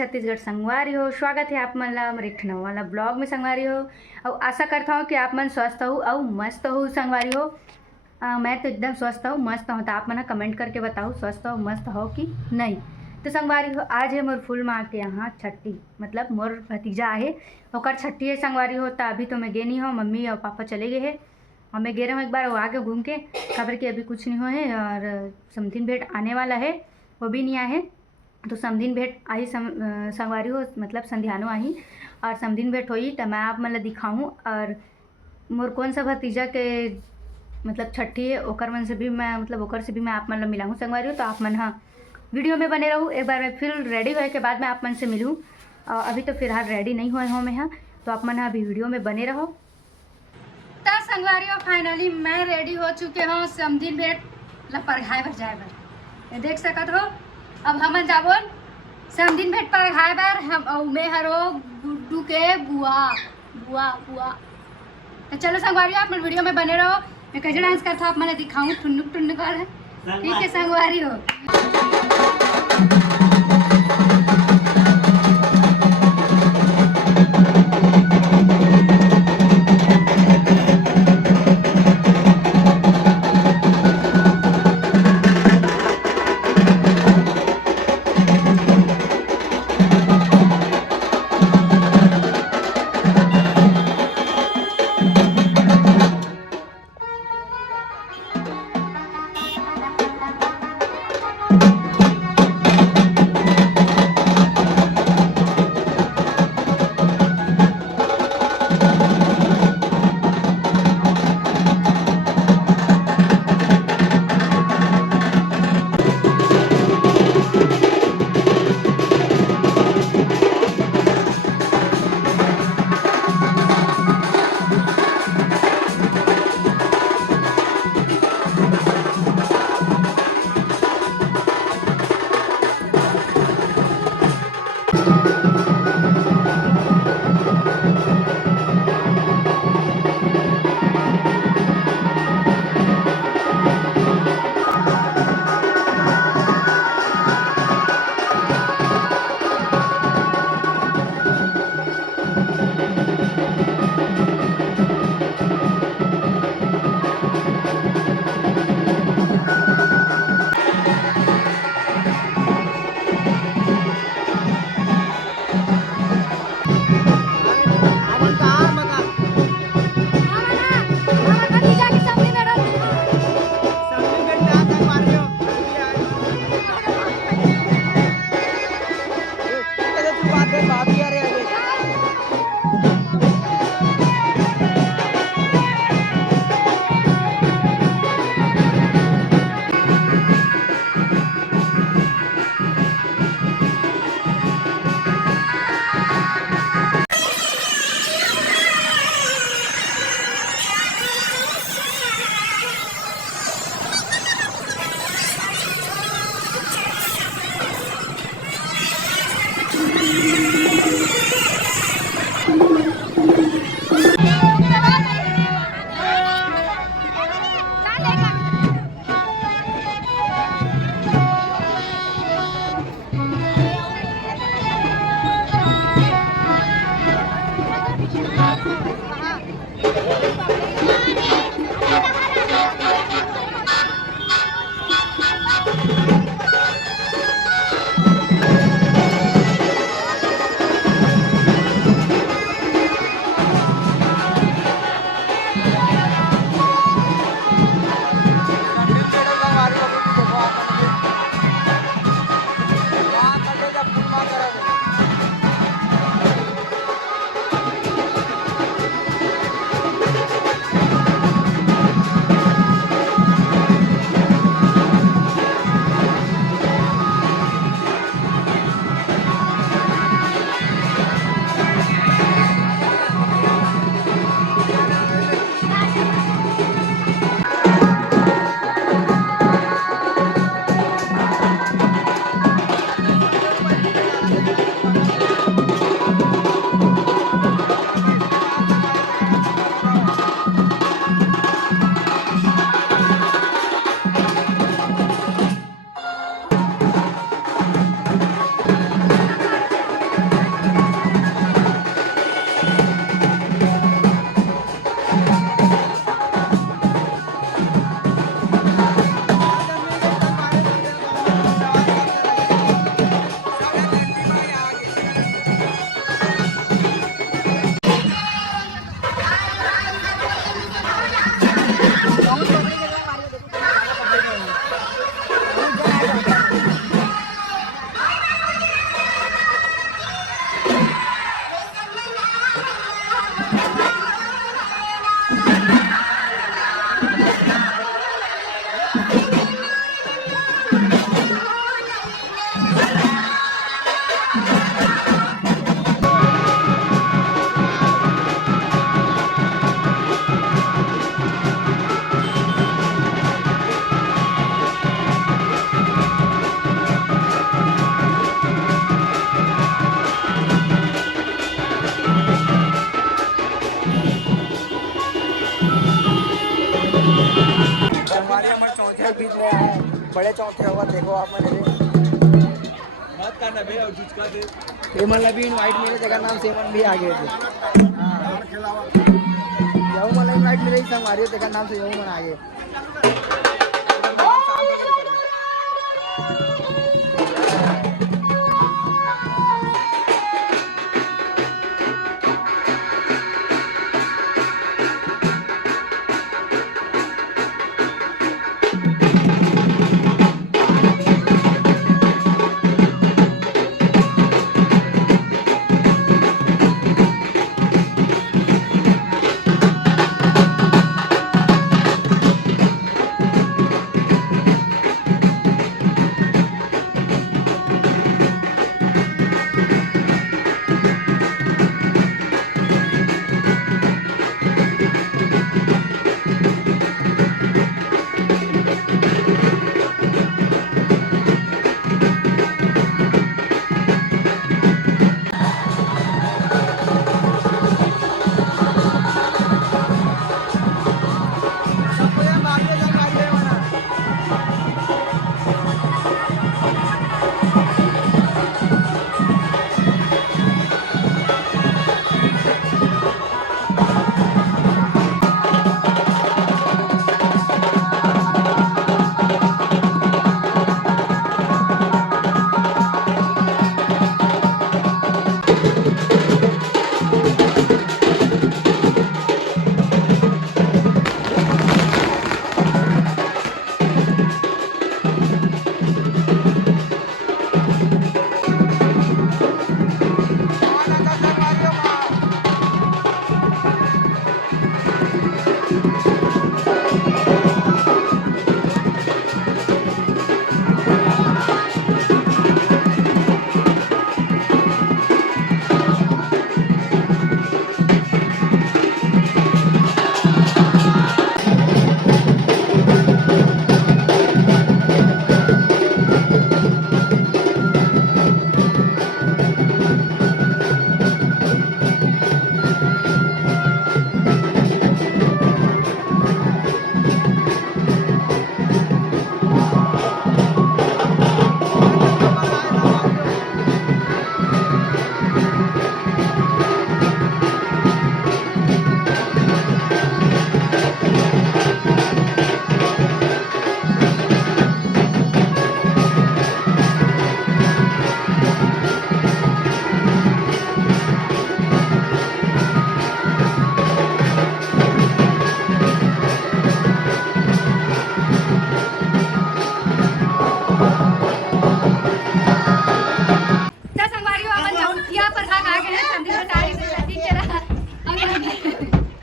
छत्तीसगढ़ संगवारी हो। स्वागत है आप मन ला एक नवा वाला ब्लॉग में संगवारी हो। और आशा करता हूँ कि आप मन स्वस्थ हो और मस्त हो संगवारी हो। मैं तो एकदम स्वस्थ हूँ, मस्त हूँ। तो आप मन कमेंट करके बताओ स्वस्थ हो मस्त हो कि नहीं। तो संगवारी हो, आज है मोर फूल माँ के यहाँ छट्टी, मतलब मोर भतीजा है ओकर छट्टी है संगवारी हो। तो अभी तो मैं गे नहीं हूँ, मम्मी और पापा चले गए हैं और मैं गे रहा हूँ एक बार वो आगे घूम के। खबर कि अभी कुछ नहीं हो है और समथिन भेंट आने वाला है, वो भी नहीं आए हैं। तो समधिन भेंट आई संगवारी हो, मतलब संध्यानो आई और समधिन भेंट हुई। तो मैं आप मन ला दिखाऊँ और मोर कौन सा भतीजा के मतलब छट्टी है ओकर मन से भी मैं, मतलब ओकर से भी मैं आप मन ला मिलाऊँ संगवारी हो। तो आप मन हाँ वीडियो में बने रहूँ। एक बार मैं फिर रेडी होए के बाद मैं आप मन से मिलूँ। अभी तो फिलहाल रेडी नहीं हुए हूँ मैं हाँ, तो आप मन हाँ अभी वीडियो में बने रहो। तो संगवारी हो फाइनली मैं रेडी हो चुके हूँ समधिन भेंट ला पढ़ाए बर जाए बर। ये देख सकत हो अब हम जाबोन समधिन भेंट पर खाए बार हम और मैं हरो गुड्डू के बुआ बुआ बुआ। तो चलो संगवारी आप मन वीडियो में बने रहो। मैं कैसे डांस करता हूँ आप मैंने दिखाऊँ ठुन्नुक ठुन्नुक वाला, ठीक है संगवारी हो। खींच रहा है बड़े चौथे होगा देखो आप मैंने बात करना बे और जिसका दे सेमन भी इनवाइट मिले जगह नाम सेमन भी आ गए थे हां यऊ मला इनवाइट मिले संगवारी जगह नाम से यऊ मन आ गए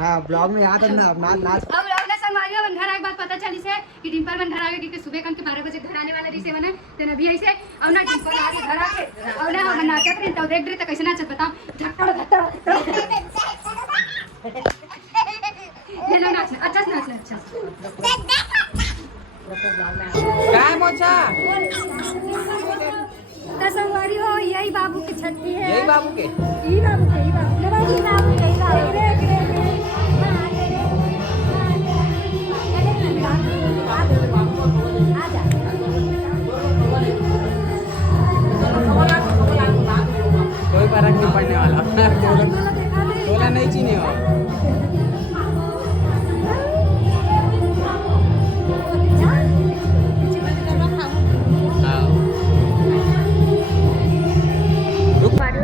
हाँ ब्लॉग में याद ना अपना नाच अब लोग संगवारी मन घर आए बात पता चली से कि डिंपल मन घर आ गए कि सुबह कम के 12 बजे घर आने वाला रही से मने तेन अभी ऐसे और ना डिंपल आ के घर आके और ना हम नाचत रहे तो देख रहे तो कैसे नाचत बताओ धक्कड़ धक्कड़ ये लो नाच अच्छा से नाच अच्छा काय मोचा तो संगवारी हो यही बाबू की छठी है यही बाबू के यही बाबू के यही बाबू के कोई फर्क नहीं पड़ने वाला बोला नहीं चीनी हो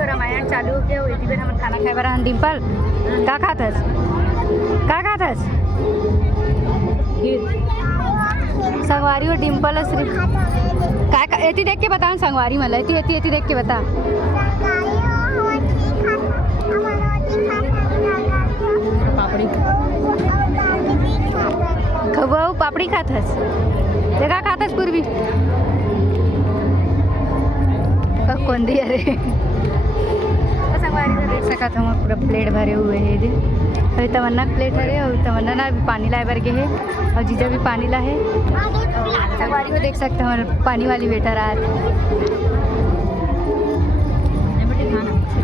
रामायण चालू हो गया इतनी बेर हम खाना खाए बार डिंपल का खातस संगवारी और डिंपल सिर्फ का एती देख के बताओ संगवारी मला एती देख के बता पापड़ी खवाऊ पापड़ी खातस देखा खातस पूर्वी कौन दी अरे संगवारी तो देख सका था पूरा प्लेट भरे हुए है ये अभी तमन्ना प्लेट है और तमन्ना ना अभी पानी लाए भर के है और जीजा भी पानी ला है संगवारी को देख सकते हैं पानी वाली बेटा रात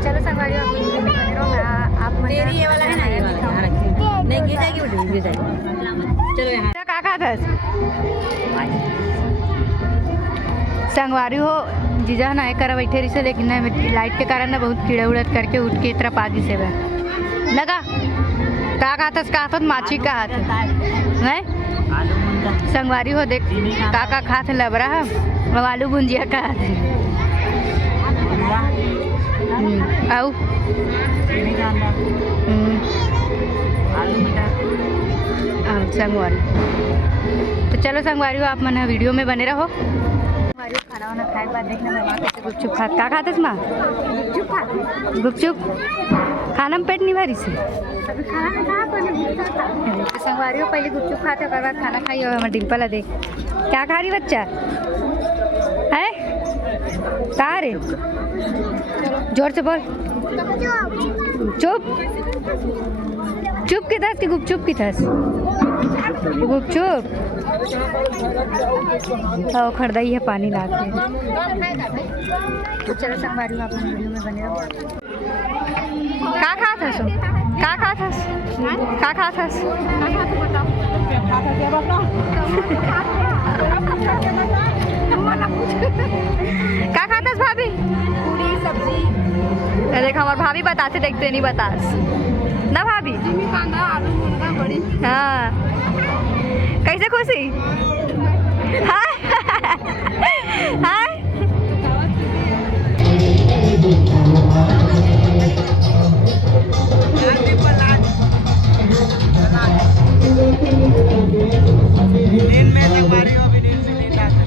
चलो संगवारी आप तेरी ये वाला है ना ये वाला नहीं गिर जाएगी चलो यहाँ का खातस संगवारी हो जीजा ना करा बैठे रही से, लेकिन ना लाइट के कारण ना बहुत कीड़ा उड़द करके उठ के तरफ आगे से लगा का खातस का हाथ माछी का हाथ नहीं संगवारी हो देख काका खात लबरा है आलू भुंजिया का हाथ आओ संगवारी। तो चलो संगवारी हो आप मन वीडियो में बने रहो। संगवारी खाना वाना खाए के बाद देखना मैं कैसे गुपचुप खा का खाते माँ गुपचुप खाना में पेट नहीं भरी से संगवारी हो पहले गुपचुप खाते और बाद खाना खाई और हमारे डिम्पल देख क्या खा रही बच्चा है कहाँ रे जोर से बोल चुप चुप की थस कि गुपचुप की थस गुपचुप हाँ खरीदा ही है पानी ला के। तो चलो संगवारी आप वीडियो में बने रहो। का खा थस का खा थस का खा थस का खातस भाभी पूरी सब्जी देख हमार भाभी बताते देखते नहीं बतास ना भाभी हाँ कैसे खुशी हाय हाय नींद में संगवारी हो भी नींद से नींद आता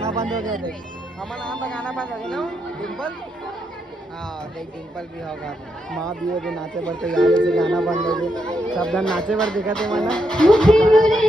गाना बंद हो गया देख हमारा नाम का गाना बंद हो गया ना डिम्पल हाँ देख डिम्पल भी होगा माँ भी हो नाचे बर तो याद से गाना बंद हो गया सब जन नाचे बर देखा थे मैंने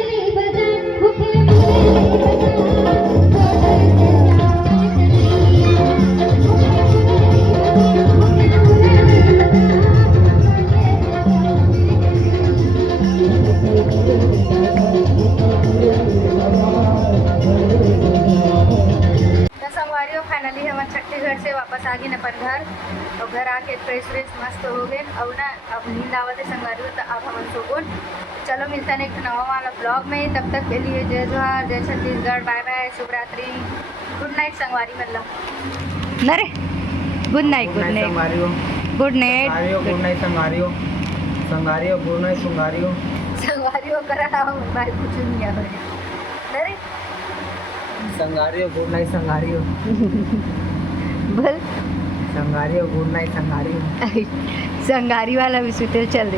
फाइनली हम छत्तीसगढ़ से वापस आ गए न अपन घर और घर आके फ्रेश फ्रेश मस्त हो गए और ना अब नींद आवत है संगवारी तो अब हम सोगुन चलो मिलता है एक नवा वाला ब्लॉग में तब तक के लिए जय जोहार जय छत्तीसगढ़ बाय बाय शुभ रात्रि गुड नाइट संगवारी मतलब नरे गुड नाइट गुड नाइट संगारियो गुड नाइट गुड नाइट संगारियो संगारियो गुड नाइट संगारियो संगवारी करा भाई कुछ नहीं है नरे संगारियो गुड नाइट संगारियो बोल संगारियो गुड नाइट संगारियो संगारी वाला भी सुते चल